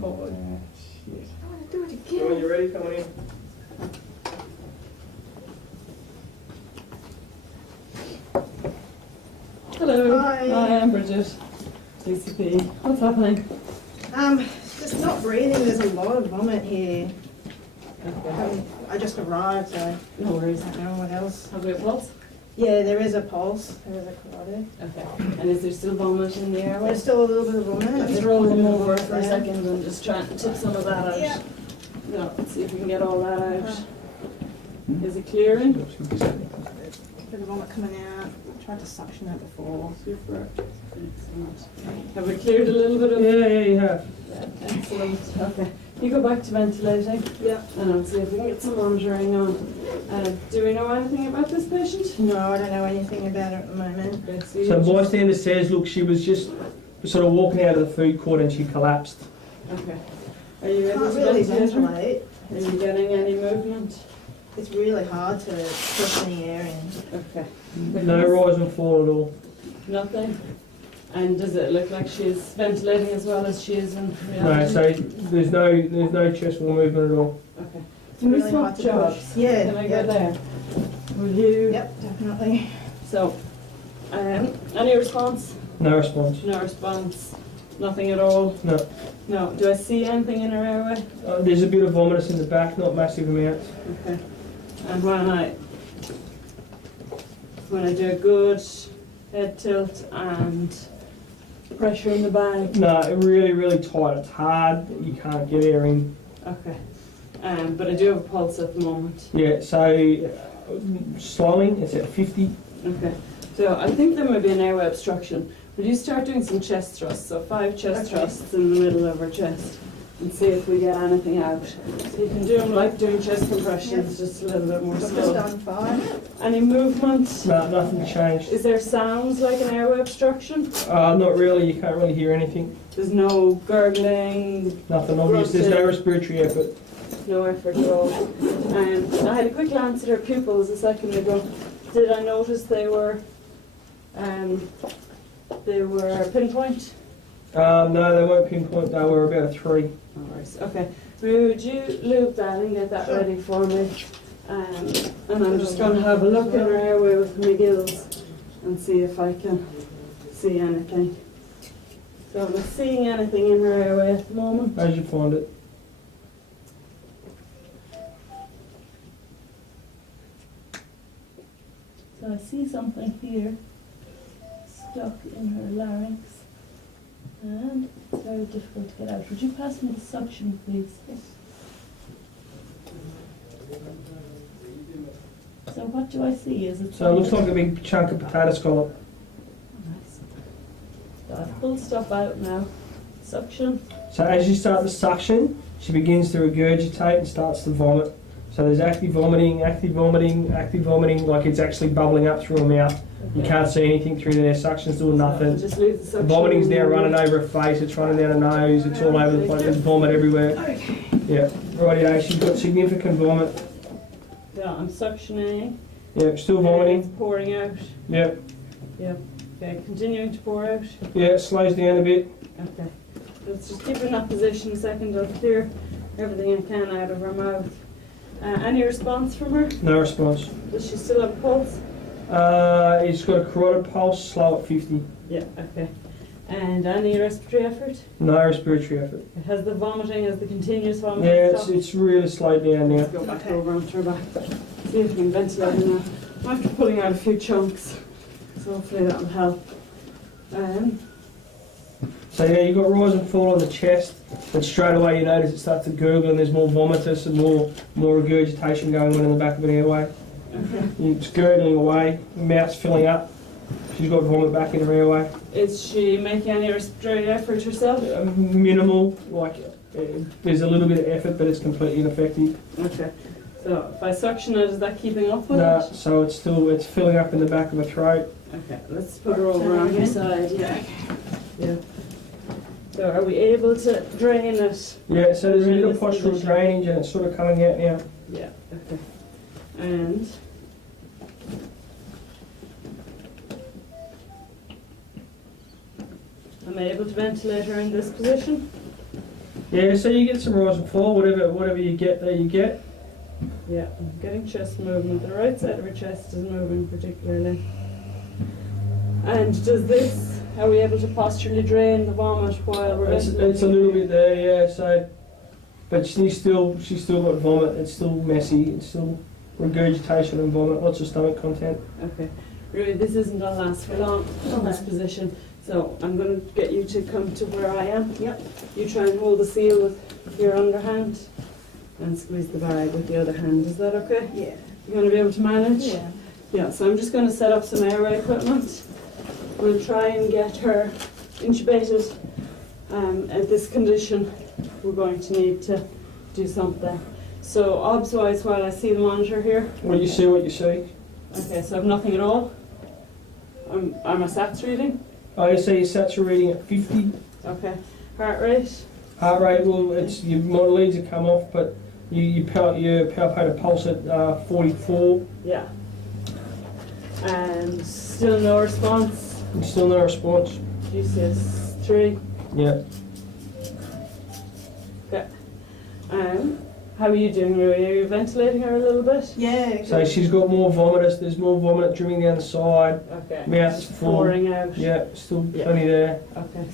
God. Shit. I want to do it So when again. you're ready, come on in. Hello. Hi. I'm Bridget. CCP. What's happening? Just not breathing. There's a lot of vomit here. Okay. I just arrived, so No worries. I don't know what else. Have we a pulse? Yeah, there is a pulse. There is a carotid. Okay. And is there still vomit in the airway? There's still a little bit of vomit. Let's roll them over for a Yeah. second and just try and tip some of that out. Yeah. No, let's see if we can get all that out. Is it clearing? Bit of vomit coming out. Tried to suction it before. Super. Excellent. Have we cleared a little bit of? Yeah, you have. Yeah, excellent. Okay. You go back to ventilating. Yeah. And I'll see if we can get some monitoring on. Do we know anything about this patient? No, I don't know anything about it at the moment. Okay, So you just- bystander says, look, she was just sort of walking out of the food court and she collapsed. Okay. Are you able Can't to really ventilate her? ventilate. Are you getting any movement? It's really hard to push any air in. Okay. No rise and fall at all. Nothing? And does it look like she's ventilating as well as she is in No, reality? so there's no chest wall movement at all. Okay. It's Can we really swap hard to jobs? push. Yeah. Can I go yeah. there? Will you? Yep, definitely. So, any response? No response. No response. Nothing at all? No. No. Do I see anything in her airway? There's a bit of vomitus in the back, not massive amounts. Okay. And when I do a good head tilt and pressure in the bag. No, really, really tight. It's hard. You can't get air in. Okay. But I do have a pulse at the moment. Yeah, so slowing, it's at 50. Okay. So I think there might be an airway obstruction. Will you start doing some chest thrusts? So 5 chest thrusts in the middle of her chest and see if we get anything out. So you can do them like doing chest compressions, just a little bit more I've just slow. done 5. Any movement? No, nothing changed. Is there sounds like an airway obstruction? Not really. You can't really hear anything. There's no gurgling, Nothing obvious. There's no respiratory effort. no effort at all. And I had a quick glance at her pupils a second ago. Did I notice they were pinpoint? No, they weren't pinpoint. They were about a 3. Alright, okay. Would you loop that and get that ready for me? And I'm just going to have a look in her airway with my gills and see if I can see anything. So I'm not seeing anything in her airway at the moment. How'd you find it? So I see something here stuck in her larynx and it's very difficult to get out. Would you pass me the suction, please? Yes. So what do I see? Is it? So it looks like a big chunk of potato scallop. Nice. So I've pulled stuff out now. Suction. So as you start the suction, she begins to regurgitate and starts to vomit. So there's active vomiting, like it's actually bubbling up through her mouth. You can't see anything through there, suction's doing nothing. Just leave the The suction. vomiting's now running over her face, it's running down her nose, it's all over the place, there's vomit everywhere. Yeah, rightio, she's got significant vomit. Yeah, I'm suctioning. Yeah, still And vomiting. it's pouring out. Yeah, Yep. Okay, continuing to pour out. yeah, it slows down a bit. Okay. Let's just keep her in that position a second. I'll clear everything I can out of her mouth. Any response from her? No response. Does she still have a pulse? It's got a carotid pulse, slow at 50. Yeah, okay. And any respiratory effort? No respiratory effort. It has the vomiting, has the continuous vomiting Yeah, stopped? it's really slowed down now. Let's go back over onto her back. See if we can ventilate her now. After pulling out a few chunks. So hopefully that will help. So yeah, you've got rise and fall on the chest, and straight away you notice it starts to gurgle and there's more vomitus and more regurgitation going on in the back of an airway. Okay. It's gurgling away, mouth's filling up. She's got vomit back in her airway. Is she making any respiratory effort herself? Minimal, like there's a little bit of effort, but it's completely ineffective. Okay. So if I suction it, is that keeping up with No, it? so it's filling up in the back of her throat. Okay, let's put her over on her side. Yeah. Yeah. So are we able to drain it? Yeah, so there's a little Drain this postural position. drainage and it's sort of coming out now. Yeah. Okay. And am I able to ventilate her in this position? Yeah, so you get some rise and fall, whatever you get, there you get. Yeah, I'm getting chest movement. The right side of her chest is moving particularly. And does this, are we able to posturally drain the vomit while we're It's a little bit there, yeah, so, but she's still got vomit, it's still messy, it's still regurgitation and vomit, lots of stomach content. Okay. Really, this isn't going to last for long in this position, so I'm going to get you to come to where I am. Yep. You try and hold the seal with your underhand and squeeze the bag with the other hand. Is that okay? Yeah. You're going to be able to manage? Yeah. Yeah, so I'm just going to set up some airway equipment. We'll try and get her intubated. At this condition, we're going to need to do something. So, obs-wise, while I see the monitor here. What you see, what you see. Okay, so I've nothing at all. Are my sats reading? Oh, you see your sats are reading at 50. Okay. Heart rate? Heart rate, well, it's your leads have come off, but you palpate a pulse at 44. Yeah. And still no response? And still no response. GCS 3? Yeah. Okay. How are you doing, Rui? Are you ventilating her a little bit? Yeah. So she's got more vomit, there's more vomit dripping down the side. Okay. Mouth's full. Pouring out? Yeah, still Yeah. plenty there. Okay,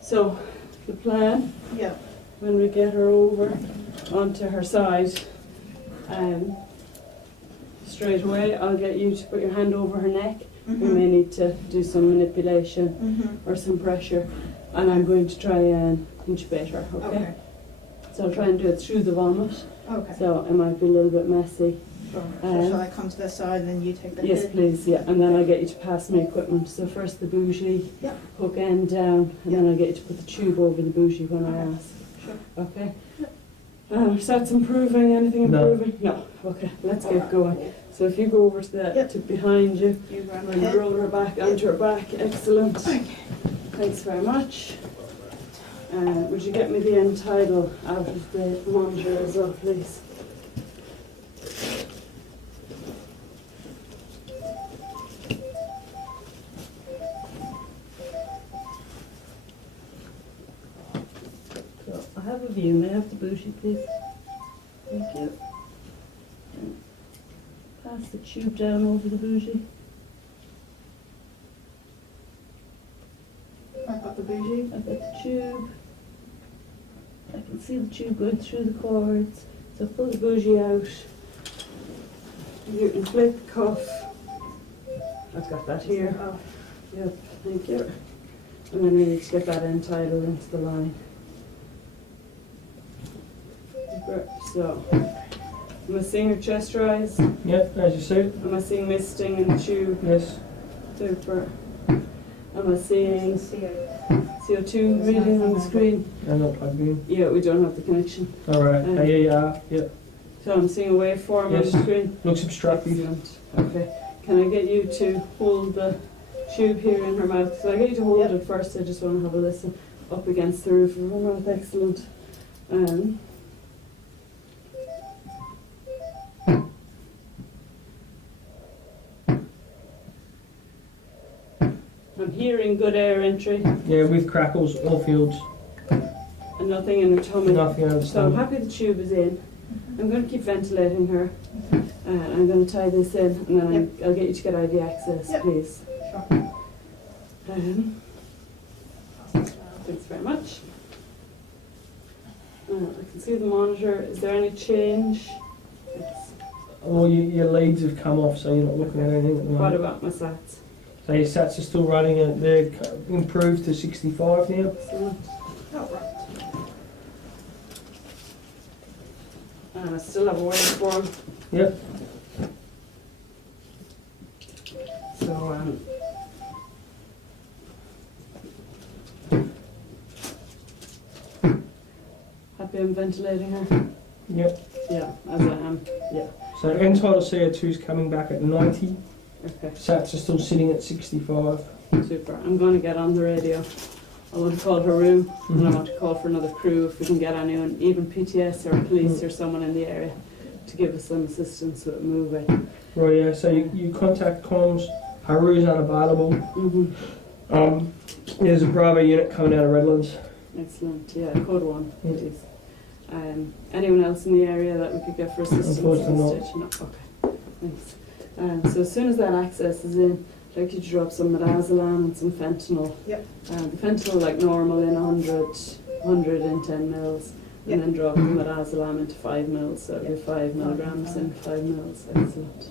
so the plan, Yeah. when we get her over onto her side, straight away I'll get you to put your hand over her neck. We may need to do some manipulation or some pressure, and I'm going to try and intubate her, okay? Okay. So I'll try and do it through the vomit, Okay. so it might be a little bit messy. Sure. So shall I come to the side and then you take the Yes, head? please, yeah, and then I'll get you to pass me equipment. So first the bougie, Yep. hook end down, and then I'll get you to put the tube over the bougie when I Okay. ask. Sure. Okay? Sats improving, anything No. improving? No. Okay, let's get going. So if you go over to that, Yep. to behind you, You run and ahead. roll her back onto her back, excellent. Okay. Thanks very much. Would you get me the end title out of the monitor as well, please? So I have a view. May I have the bougie, please? Thank you. And pass the tube down over the bougie. I've got the bougie. I've got the tube. I can see the tube going through the cords. So pull the bougie out. You inflate the cuff. I've got that here. Oh. Yep, thank you. And then we need to get that end tidal into the line. Super. So, am I seeing her chest rise? Yeah, as you see. Am I seeing misting in the tube? Yes. Super. Am I seeing CO. CO2 reading on the screen? I'm not plugged in. Yeah, we don't have the connection. Alright, here you are. Yep. So I'm seeing a waveform Yes. on the screen. Looks obstructive. Excellent. Okay. Can I get you to hold the tube here in her mouth? So I get you to hold Yep. it first. I just want to have a listen up against the roof of her mouth. Excellent. I'm hearing good air entry Yeah, with crackles, all fields. and nothing in her tummy. Nothing out of the So I'm stomach. happy the tube is in. I'm going to keep ventilating her. I'm going to tie this in, and then I'll get you to get IV access, Yep. please. Sure. Thanks very much. I can see the monitor. Is there any change? It's, All your leads have come off, so you're not looking at anything at the what moment. about my sats? So your sats are still running, and they're improved to 65 now. Excellent. Oh, right. I still have a waveform. Yep. So, happy I'm ventilating her? Yep. Yeah, as I am. Yeah. So end-tidal CO2 is coming back at 90. Okay, Sats are still sitting at 65. super. I'm going to get on the radio. I want to call Haru, and I want to call for another crew if we can get anyone, even PTS or police or someone in the area, to give us some assistance with moving. Right, yeah, so you contact comms, Haru's unavailable. Mm-hmm. There's a Bravo unit coming out of Redlands. Excellent. Yeah, code 1, Yeah. please. Anyone else in the area that we could get for assistance? Unfortunately at this stage? No. Okay. Thanks. So as soon as that access is in, I'd like you to drop some midazolam and some fentanyl. Yep. The fentanyl like normal in 100 in 10 mils. Yep. And then drop the midazolam into 5 mils. So it'll be Yep. 5 milligrams in 5 mils. Excellent.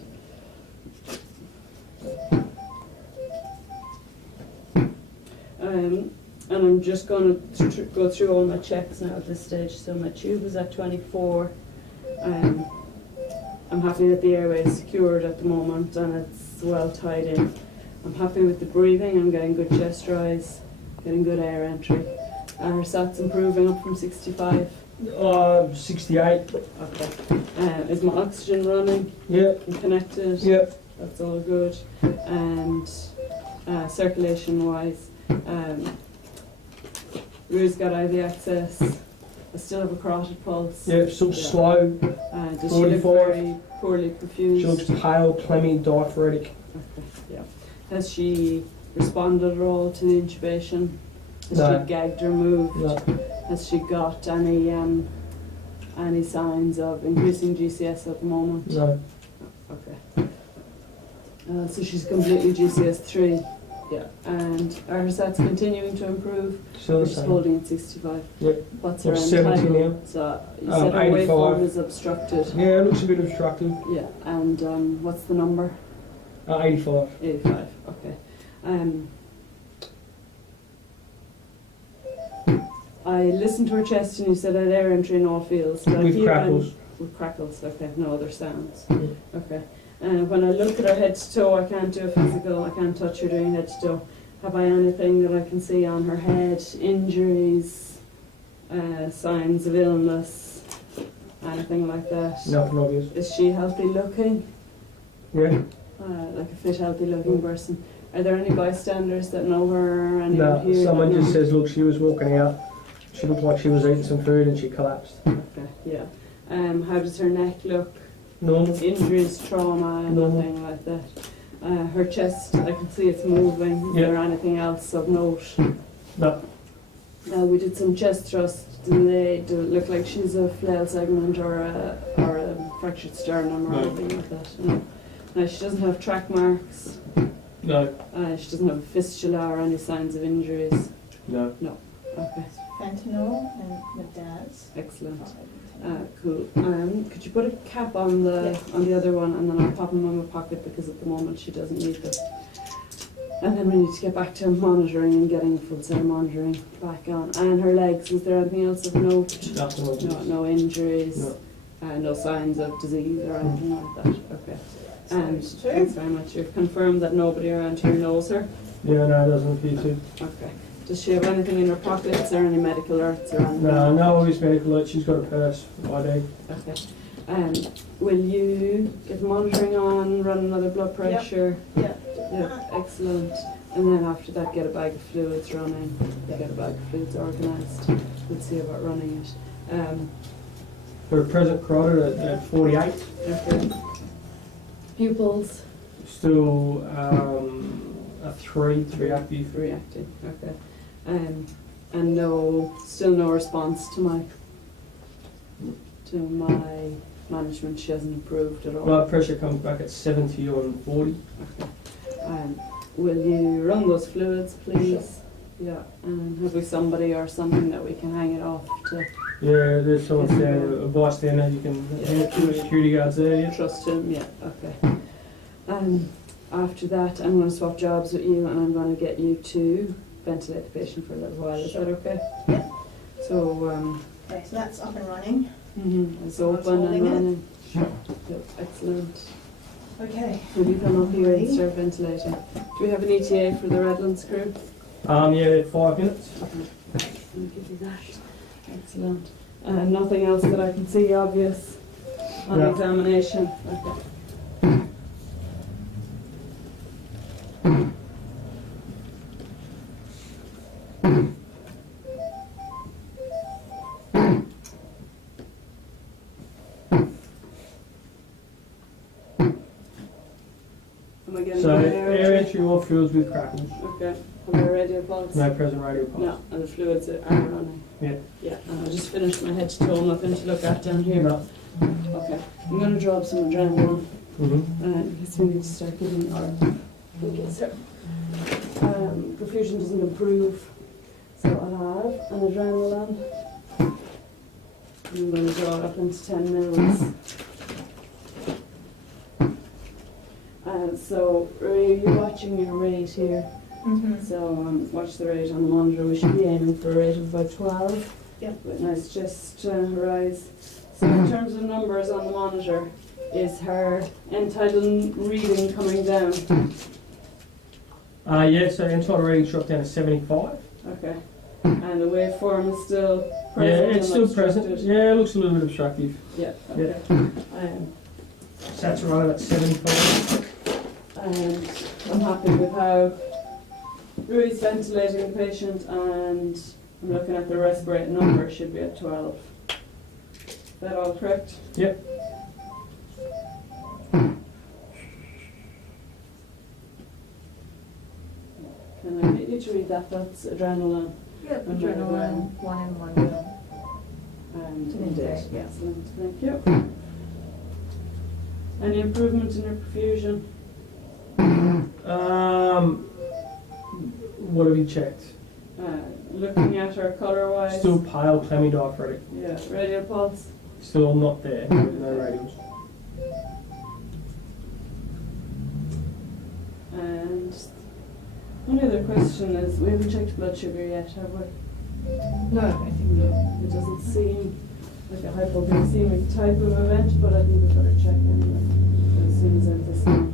And I'm just going to go through all my checks now at this stage. So my tube is at 24. I'm happy that the airway is secured at the moment and it's well tied in. I'm happy with the breathing. I'm getting good chest rise, getting good air entry. Her SAT's improving up from 65. 68. Okay. Is my oxygen running Yep. and connected? Yep. That's all good. And circulation-wise, Rue's got IV access. I still have a carotid pulse. Yep. Still Yeah. slow. Does she look 45. very poorly perfused? She looks pale, clammy, diaphoretic. Okay, yeah. Has she responded at all to the intubation? Has No. she gagged or moved? No. Has she got any signs of increasing GCS at the moment? No. Okay. So she's completely GCS 3. Yeah. And are her SATs continuing to improve? Still We're the just same. holding at 65. Yep. What's her We're end 70 time? now. So you said her 85. waveform is obstructed. Yeah, it looks a bit obstructive. Yeah. And what's the number? 85. 85. Okay. I listened to her chest and you said I had air entry in all fields. Did I With feel crackles. with crackles, okay. No other sounds. Yeah. Okay. And when I look at her head to toe, I can't do a physical. I can't touch her doing head to toe. Have I anything that I can see on her head? Injuries, signs of illness, anything like that? Nothing obvious. Is she healthy looking? Yeah. Like a fit, healthy looking person? Are there any bystanders that know her or anyone No, here? someone that just know? says, look, she was walking out. She looked like she was eating some food and she collapsed. Okay, yeah. How does her neck look? Normal. Injuries, trauma, No. nothing like that. Her chest, I can see it's moving. Is Yeah. there anything else of note? No. We did some chest thrusts. Do it look like she's a flail segment or a fractured sternum or No. anything like that? No. She doesn't have track marks. No. She doesn't have a fistula or any signs of injuries. No. Okay, Fentanyl and Medaz. excellent. Cool. Could you put a cap on the other one, and then I'll pop them in my pocket because at the moment she doesn't need them. And then we need to get back to monitoring and getting full set of monitoring back on. And her legs. Is there anything else of note? Nothing obvious. No injuries. No. No signs of disease or anything like that. Okay. And Sounds true. thanks very much. You've confirmed that nobody around here knows her. Yeah, no, it doesn't appear to. Okay. Does she have anything in her pockets or any medical alerts or anything? No, no obvious medical alert. She's got a purse, ID. Okay. Will you get monitoring on, run another blood pressure? Yeah. Yeah, excellent. And then after that, get a bag of fluids running. Get a bag of fluids organised. We'll see about running it. We're at present carotid at 48. Okay. Pupils Still a 3 active. reacting. Okay. And still no response to my management. She hasn't improved at all. Blood pressure comes back at 70 on 40. Okay. Will you run those fluids, please? Yeah. And have we somebody or something that we can hang it off to Yeah, there's someone there, a bystander. You can two security guards there. Yeah. trust him? Yeah. Okay. After that, I'm going to swap jobs with you, and I'm going to get you to ventilate the patient for a little while. Is that okay? Yeah. So Okay, so that's up and running. it's Someone's open and holding it. running. Yep, excellent. Okay. Will you come up here and Ready? start ventilating? Do we have an ETA for the Redlands crew? Yeah, 5 minutes. Let me give you that. Excellent. Nothing else that I can see obvious on No. examination? Okay. Am I getting So my air entry all fuels with crackles. Okay. And my radio pulse? No present radio pulse. No, and the fluids are running. Yeah. Yeah, and I'll just finish my head to toe, nothing to look at down here. No. Okay. I'm going to draw up some adrenaline. Mm-hmm. Because we need to start giving our perfusion doesn't improve. So I'll have an adrenaline. I'm going to draw it up into 10 mils. So you're watching your rate here. Mm-hmm. So watch the rate on the monitor. We should be aiming for a rate of about 12. Yep. But nice, just rise. So in terms of numbers on the monitor, is her end tidal reading coming down? Yeah, so end-tidal reading dropped down to 75. Okay. And the waveform is still Yeah, present? it's still present. Yeah, it looks a little bit obstructive. Yeah, okay. Sats are running at 75. And I'm happy with how Rui's ventilating the patient, and I'm looking at the respiratory number, should be at 12. Is that all correct? Yep. Can I get you to read that? That's adrenaline. Yep, And adrenaline, 1 and 1 mil. And To intake, yeah. excellent, thank you. Any improvement in your perfusion? What have you checked? Looking at her colour-wise? Still pale, clammy, diaphoretic. Yeah, radial pulse? Still not there. No radials. And one other question is, we haven't checked blood sugar yet, have we? No, I think no. It doesn't seem like a hypoglycemic type of event, but I think we better check anyway, as soon as I have this done.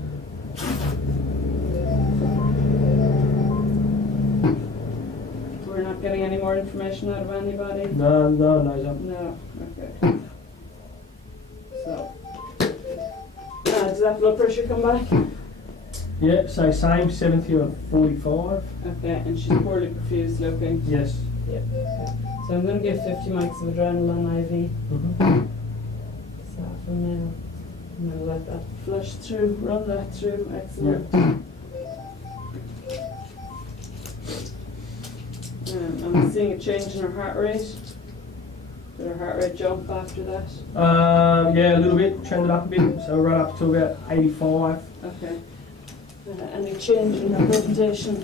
We're not getting any more information out of anybody? No, nose up. No, okay. So, does that blood pressure come back? Yeah, so same 70 on 45. Okay, and she's poorly perfused looking. Yes. Yep. Okay. So I'm going to give 50 mics of adrenaline IV. Mm-hmm. So from now, I'm going to let that flush through, run that through. Excellent. I'm seeing a change in her heart rate. Did her heart rate jump after that? Yeah, a little bit, trended up a bit, so right up to about 85. Okay. Any change in her presentation?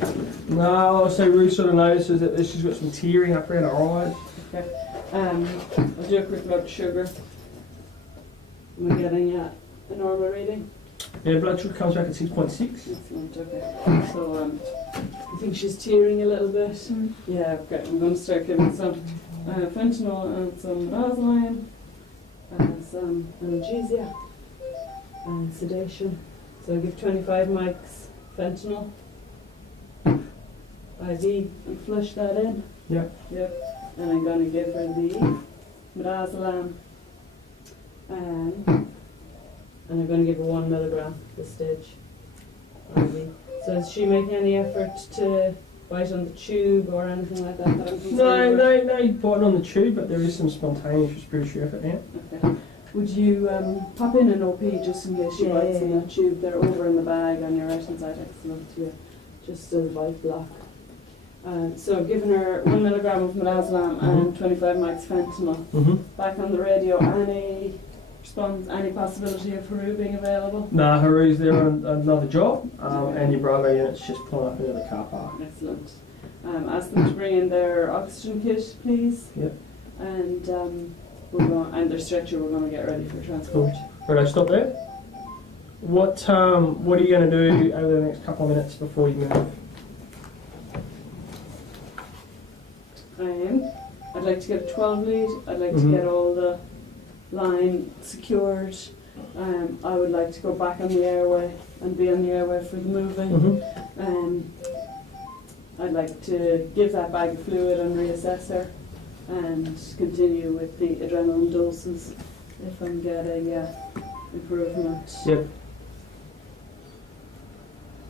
No, so Ruth sort of notices that she's got some tearing up around her eyes. Okay. I'll do a quick blood sugar. Am I getting a normal reading? Yeah, blood sugar comes back at 6.6. Excellent, okay. So I think she's tearing a little bit. Mm. Yeah, okay. I'm going to start giving some fentanyl and some midazolam and some analgesia and sedation. So I give 25 mics fentanyl IV and flush that in. Yeah. Yep. And I'm going to give her the midazolam and I'm going to give her 1 milligram at this stage. IV. So is she making any effort to bite on the tube or anything like that? No biting on the tube, but there is some spontaneous respiratory effort now. Okay. Would you pop in an OP just in case she bites in that tube? They're over in the bag on your right hand side. Excellent, yeah. Just a bite block. So giving her 1 milligram of midazolam and 25 mics fentanyl. Mm-hmm. Back on the radio, any response, any possibility of Haru being available? No, Haru's there on another job, and your Bravo unit's just pulling up into the car park. Excellent. Ask them to bring in their oxygen kit, please. Yep. And and their stretcher we're going to get ready for transport. Cool. Right, I stop there. What are you going to do over the next couple of minutes before you move? I'd like to get a 12 lead. I'd like to get all the line secured. I would like to go back on the airway and be on the airway for the moving. I'd like to give that bag of fluid and reassess her and continue with the adrenaline doses if I'm getting improvement. Yep.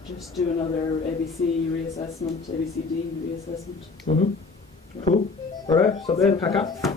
Just do another ABC reassessment, ABCD reassessment. Cool. Alright, stop there, pack up.